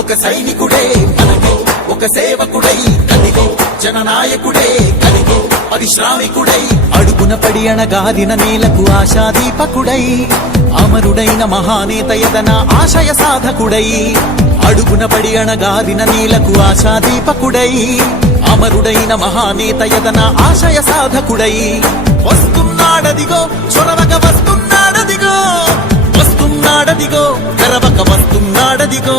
ఒక సైనికుడే మనకి ఒక సేవకుడై కదిగో జననాయకుడే కదిగో పరిశ్రామికుడై అడుగున పడి అణగారిన నేలకు ఆశాదీపకుడై అమరుడైన మహానేత యదన ఆశయ సాధకుడై అడుగున పడి అణగారిన నేలకు ఆశాదీపకుడై అమరుడైన మహానేత యదన ఆశయ సాధకుడై వస్తున్నాడదిగో చొరవక వస్తున్నాడదిగో వస్తున్నాడదిగో తెరవక వస్తున్నాడదిగో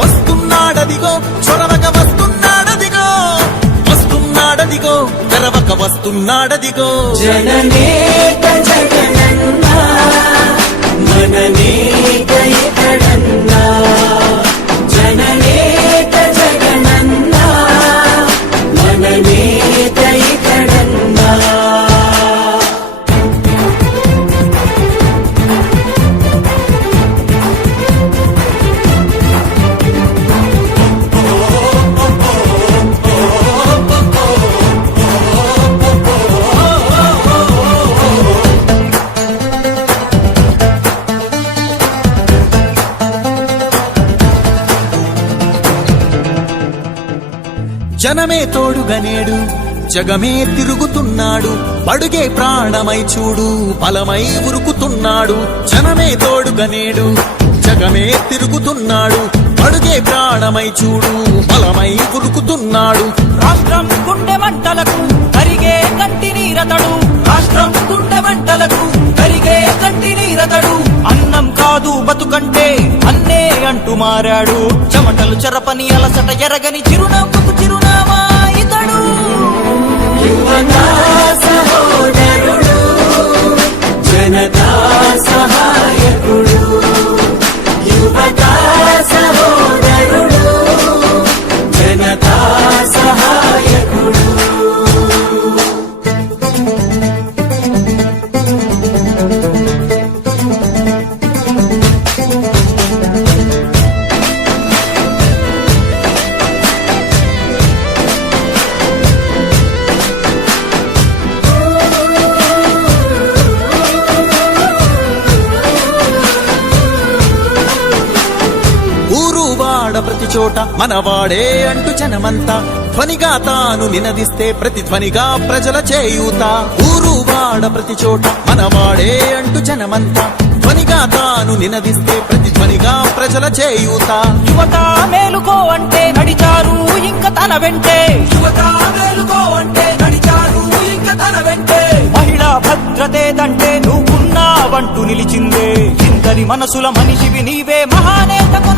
వస్తున్నాడదిగో చొరవక వస్తున్నాడదిగో వస్తున్నాడదిగో తెరవక వస్తున్నాడదిగో జననేత జగనన్నా మననేత ఇతడన్నా జననేత జగనన్నా మననేత ఇతడన్నా జనమే తోడుగనేడు జగమే తిరుగుతున్నాడు బడుగే ప్రాణమై చూడు బలమై ఉరుకుతున్నాడు జనమే తోడుగనేడు జగమే తిరుగుతున్నాడు బడుగే ప్రాణమై చూడు బలమై ఉరుకుతున్నాడు రాష్ట్రం గుండె మంటలకు కరిగే కంటి నీరతడు రాష్ట్రం గుండె మంటలకు కరిగే కంటి నీరతడు అన్నం కాదు బతుకంటే అన్నే అంటూ మారాడు చెమటలు చెరపని అలసట ఎరగని చిరునవ్వుకు చిరునామా ఇతడు యువతా సహోదరుడు జనతా సహాయకుడు యువతా సహోదరుడు జనతా సహాయకుడు ప్రతి చోట మనవాడే అంటూ జనమంతా ధ్వనిగా తాను నినదిస్తే ప్రతిధ్వనిగా ప్రజల చేయూత ఊరు వాడ ప్రతి చోట మనవాడే అంటూ జనమంతా ధ్వనిగా తాను నినదిస్తే ప్రతిధ్వనిగా ప్రజల చేయూత యువత మేలుకో అంటే నడిచారు ఇంక తన వెంటే యువత మేలుకో అంటే నడిచారు ఇంక తన వెంటే మహిళా భద్రతేదంటే నువ్వున్నావంటూ నిలిచిందే ఇందరి మనసుల మనిషివి నీవే మహానేతకు